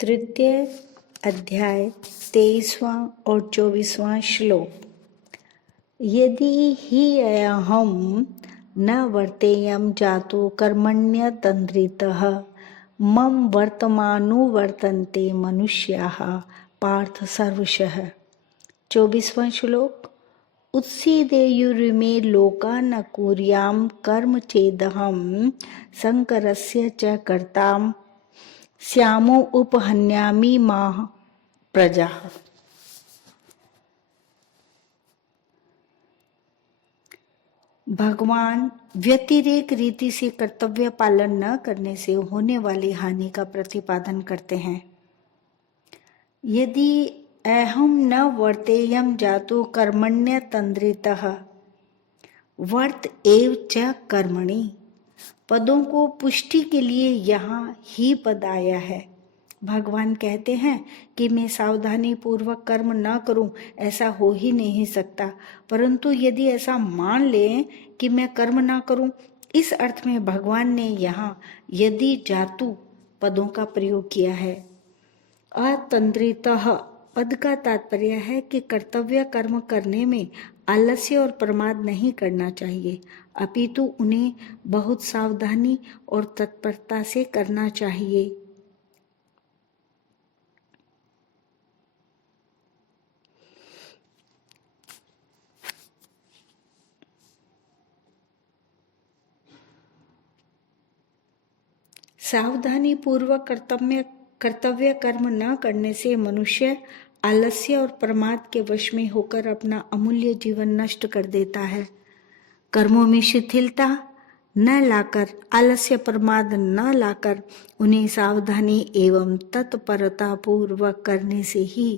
तृतीय अध्याय 23वां और 24वां श्लोक। यदि हि अहम न वर्तेयं जातो कर्मण्यतन्द्रितः मम वर्तमानुवर्तन्ते मनुष्याः पार्थ सर्वशः। 24वां श्लोक। उत्सीदेयुरिमे लोका न कुर्यां कर्म चेदहं शंकरस्य च कर्ताम् श्यामो उपहन्यामि माः प्रजा। भगवान व्यतिरेक रीति से कर्तव्य पालन न करने से होने वाली हानि का प्रतिपादन करते हैं। यदि अहम न वर्तेयं जातो कर्मण्य तंद्रितः वर्त एव च कर्मणि, पदों को पुष्टि के लिए यहाँ ही पद आया है। भगवान कहते हैं कि मैं सावधानी पूर्वक कर्म न करूं, ऐसा हो ही नहीं सकता। परंतु यदि ऐसा मान लें कि मैं कर्म न करूं, इस अर्थ में भगवान ने यहाँ यदि जातु पदों का प्रयोग किया है। अतंद्रितः पद का तात्पर्य है कि कर्तव्य कर्म करने में आलस्य और प्रमाद नहीं करना चाहिए, अपितु उन्हें बहुत सावधानी और तत्परता से करना चाहिए। सावधानी पूर्वक कर्तव्य कर्म न करने से मनुष्य आलस्य और प्रमाद के वश में होकर अपना अमूल्य जीवन नष्ट कर देता है। कर्मों में शिथिलता न लाकर, आलस्य प्रमाद न लाकर उन्हें सावधानी एवं तत्परता पूर्वक करने से ही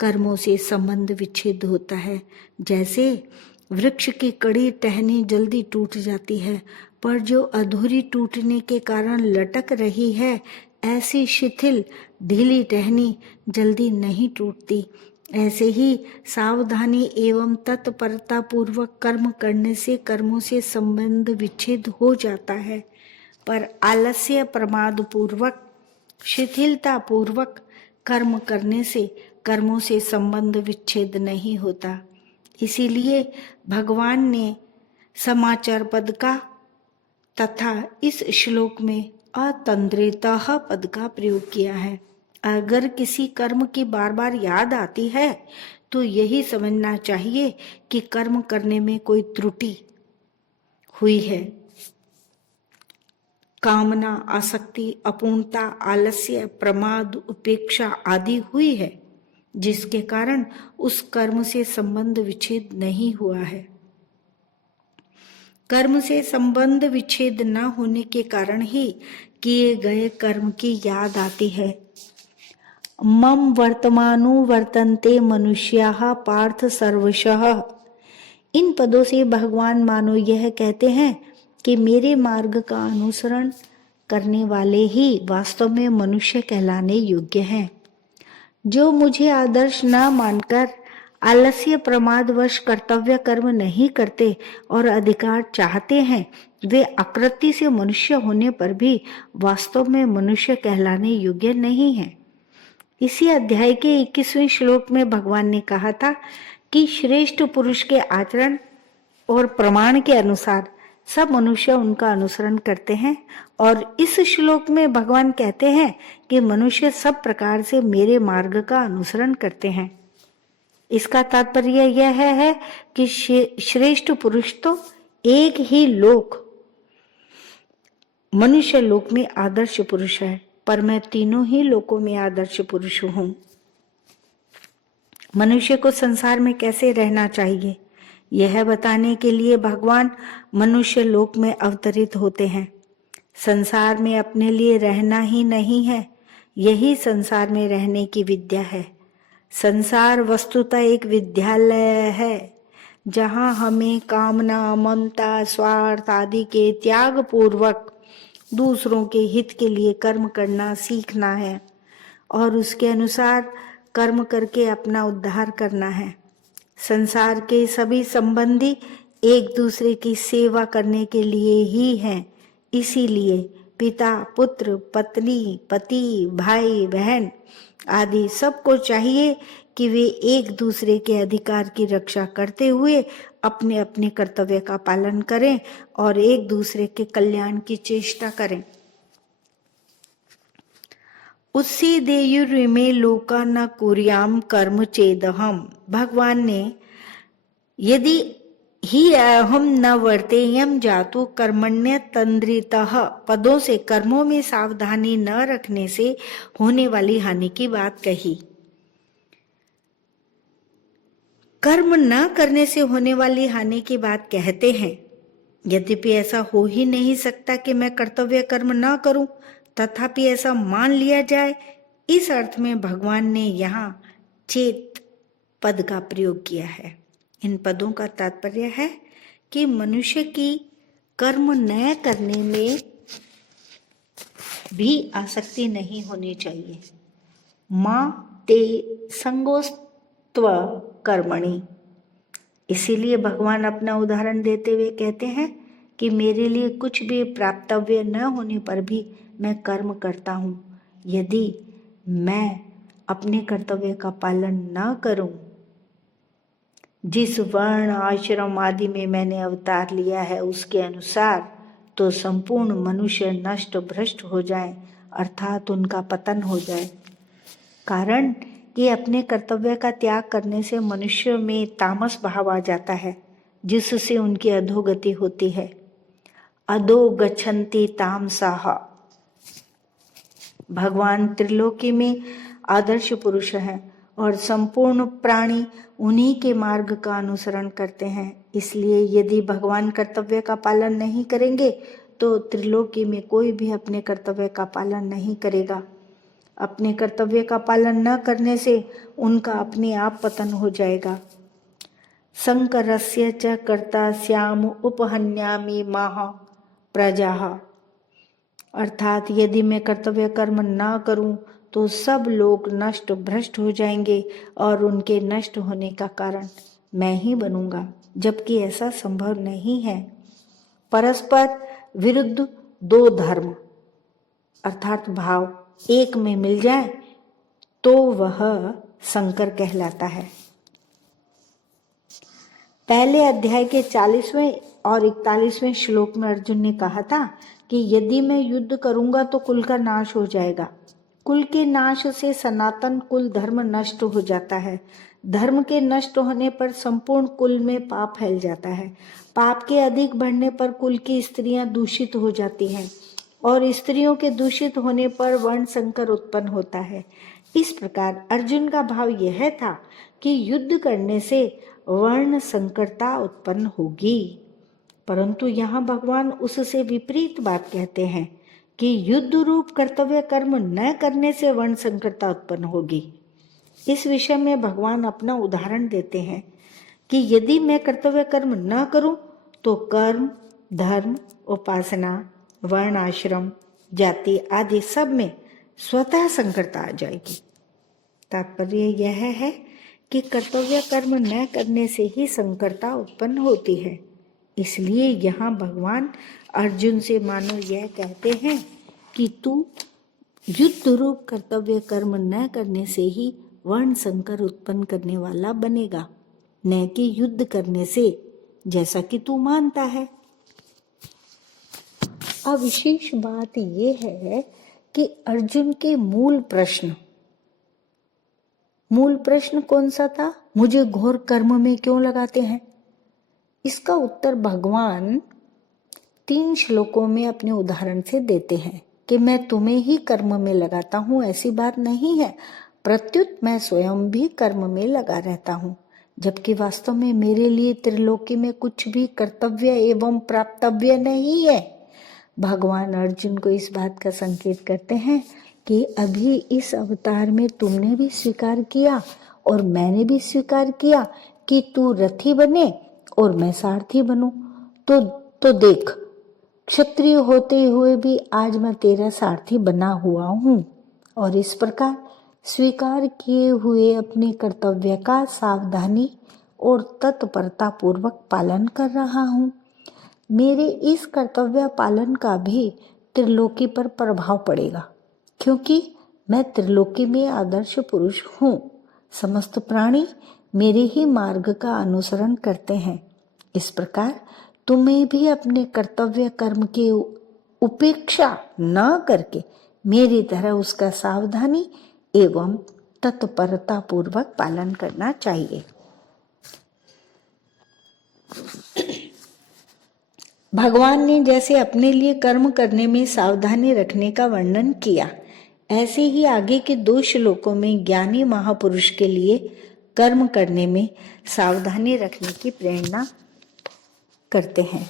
कर्मों से संबंध विच्छेद होता है। जैसे वृक्ष की कड़ी टहनी जल्दी टूट जाती है, पर जो अधूरी टूटने के कारण लटक रही है, ऐसी शिथिल ढीली टहनी जल्दी नहीं टूटती। ऐसे ही सावधानी एवं तत्परता पूर्वक कर्म करने से कर्मों से संबंध विच्छेद हो जाता है, पर आलस्य प्रमाद पूर्वक शिथिलता पूर्वक कर्म करने से कर्मों से संबंध विच्छेद नहीं होता। इसीलिए भगवान ने समाचार पद का तथा इस श्लोक में अतंद्रितः पद का प्रयोग किया है। अगर किसी कर्म की बार बार याद आती है तो यही समझना चाहिए कि कर्म करने में कोई त्रुटि हुई है। कामना, आसक्ति, अपूर्णता, आलस्य, प्रमाद, उपेक्षा आदि हुई है, जिसके कारण उस कर्म से संबंध विच्छेद नहीं हुआ है। कर्म से संबंध विच्छेद न होने के कारण ही किए गए कर्म की याद आती है। मम वर्तमानु वर्तन्ते मनुष्याः पार्थ सर्वशः। इन पदों से भगवान मानो यह कहते हैं कि मेरे मार्ग का अनुसरण करने वाले ही वास्तव में मनुष्य कहलाने योग्य हैं। जो मुझे आदर्श न मानकर आलस्य प्रमादवश कर्तव्य कर्म नहीं करते और अधिकार चाहते हैं, वे आकृति से मनुष्य होने पर भी वास्तव में मनुष्य कहलाने योग्य नहीं हैं। इसी अध्याय के 21वें श्लोक में भगवान ने कहा था कि श्रेष्ठ पुरुष के आचरण और प्रमाण के अनुसार सब मनुष्य उनका अनुसरण करते हैं, और इस श्लोक में भगवान कहते हैं कि मनुष्य सब प्रकार से मेरे मार्ग का अनुसरण करते हैं। इसका तात्पर्य यह है कि श्रेष्ठ पुरुष तो एक ही लोक मनुष्य लोक में आदर्श पुरुष है, पर मैं तीनों ही लोकों में आदर्श पुरुष हूं। मनुष्य को संसार में कैसे रहना चाहिए, यह बताने के लिए भगवान मनुष्य लोक में अवतरित होते हैं। संसार में अपने लिए रहना ही नहीं है, यही संसार में रहने की विद्या है। संसार वस्तुतः एक विद्यालय है, जहां हमें कामना, ममता, स्वार्थ आदि के त्याग पूर्वक दूसरों के हित के लिए कर्म करना सीखना है और उसके अनुसार कर्म करके अपना उद्धार करना है। संसार के सभी संबंधी एक दूसरे की सेवा करने के लिए ही हैं। इसीलिए पिता, पुत्र, पत्नी, पति, भाई, बहन आदि सबको चाहिए कि वे एक दूसरे के अधिकार की रक्षा करते हुए अपने अपने कर्तव्य का पालन करें और एक दूसरे के कल्याण की चेष्टा करें। उससे देयुरिमे लोका न कुर्याम कर्म चेदहम। भगवान ने यदि ही अहम न वर्तेयम जातु कर्मण्य तंद्रितः पदों से कर्मों में सावधानी न रखने से होने वाली हानि की बात कही। कर्म न करने से होने वाली हानि की बात कहते हैं। यद्यपि ऐसा हो ही नहीं सकता कि मैं कर्तव्य कर्म न करूं, तथापि ऐसा मान लिया जाए, इस अर्थ में भगवान ने यहाँ चेत पद का प्रयोग किया है। इन पदों का तात्पर्य है कि मनुष्य की कर्म न करने में भी आसक्ति नहीं होनी चाहिए। मां ते संगोस्त्व कर्मणि। इसीलिए भगवान अपना उदाहरण देते हुए कहते हैं कि मेरे लिए कुछ भी प्राप्तव्य न होने पर भी मैं कर्म करता हूँ। यदि मैं अपने कर्तव्य का पालन न करूं, जिस वर्ण आश्रम आदि में मैंने अवतार लिया है उसके अनुसार, तो संपूर्ण मनुष्य नष्ट भ्रष्ट हो जाए, अर्थात उनका पतन हो जाए। कारण कि अपने कर्तव्य का त्याग करने से मनुष्य में तामस भाव आ जाता है, जिससे उनकी अधोगति होती है। अधो गच्छन्ति तामसाः। भगवान त्रिलोकी में आदर्श पुरुष हैं और संपूर्ण प्राणी उन्हीं के मार्ग का अनुसरण करते हैं। इसलिए यदि भगवान कर्तव्य का पालन नहीं करेंगे तो त्रिलोकी में कोई भी अपने कर्तव्य का पालन नहीं करेगा। अपने कर्तव्य का पालन न करने से उनका अपने आप पतन हो जाएगा। संकरस्य च कर्ता स्याम उपहन्यामि माह प्रजाः। अर्थात यदि मैं कर्तव्य कर्म न करूं तो सब लोग नष्ट भ्रष्ट हो जाएंगे और उनके नष्ट होने का कारण मैं ही बनूंगा, जबकि ऐसा संभव नहीं है। परस्पर विरुद्ध दो धर्म अर्थात भाव एक में मिल जाए तो वह संकर कहलाता है। पहले अध्याय के 40वें और 41वें श्लोक में अर्जुन ने कहा था कि यदि मैं युद्ध करूंगा तो कुल का नाश हो जाएगा। कुल के नाश से सनातन कुल धर्म नष्ट हो जाता है। धर्म के नष्ट होने पर संपूर्ण कुल में पाप फैल जाता है। पाप के अधिक बढ़ने पर कुल की स्त्रियां दूषित हो जाती हैं और स्त्रियों के दूषित होने पर वर्ण संकर उत्पन्न होता है। इस प्रकार अर्जुन का भाव यह था कि युद्ध करने से वर्ण संकरता उत्पन्न होगी, परंतु यहाँ भगवान उससे विपरीत बात कहते हैं कि युद्ध रूप कर्तव्य कर्म न करने से वर्ण संकरता उत्पन्न होगी। इस विषय में भगवान अपना उदाहरण देते हैं कि यदि मैं कर्तव्य कर्म न करूं तो कर्म, धर्म, उपासना, वर्ण, आश्रम, जाति आदि सब में स्वतः संकरता आ जाएगी। तात्पर्य यह है कि कर्तव्य कर्म न करने से ही संकरता उत्पन्न होती है। इसलिए यहाँ भगवान अर्जुन से मानो यह कहते हैं कि तू युद्ध रूप कर्तव्य कर्म न करने से ही वर्ण संकर उत्पन्न करने वाला बनेगा, न कि युद्ध करने से, जैसा कि तू मानता है। अब विशेष बात यह है कि अर्जुन के मूल प्रश्न कौन सा था? मुझे घोर कर्म में क्यों लगाते हैं? इसका उत्तर भगवान 3 श्लोकों में अपने उदाहरण से देते हैं कि मैं तुम्हें ही कर्म में लगाता हूँ, ऐसी बात नहीं है। प्रत्युत मैं स्वयं भी कर्म में लगा रहता हूँ, जबकि वास्तव में मेरे लिए त्रिलोकी में कुछ भी कर्तव्य एवं प्राप्तव्य नहीं है। भगवान अर्जुन को इस बात का संकेत करते हैं कि अभी इस अवतार में तुमने भी स्वीकार किया और मैंने भी स्वीकार किया कि तू रथी बने और मैं सारथी बनूं। तो देख, क्षत्रिय होते हुए भी आज मैं तेरा सारथी बना हुआ हूँ और इस प्रकार स्वीकार किए हुए अपने कर्तव्य का सावधानी और तत्परता पूर्वक पालन कर रहा हूँ। मेरे इस कर्तव्य पालन का भी त्रिलोकी पर प्रभाव पड़ेगा, क्योंकि मैं त्रिलोकी में आदर्श पुरुष हूँ। समस्त प्राणी मेरे ही मार्ग का अनुसरण करते हैं। इस प्रकार तुम्हें भी अपने कर्तव्य कर्म की उपेक्षा न करके मेरी तरह उसका सावधानी एवं तत्परता पूर्वक पालन करना चाहिए। भगवान ने जैसे अपने लिए कर्म करने में सावधानी रखने का वर्णन किया, ऐसे ही आगे के 2 श्लोकों में ज्ञानी महापुरुष के लिए कर्म करने में सावधानी रखने की प्रेरणा करते हैं।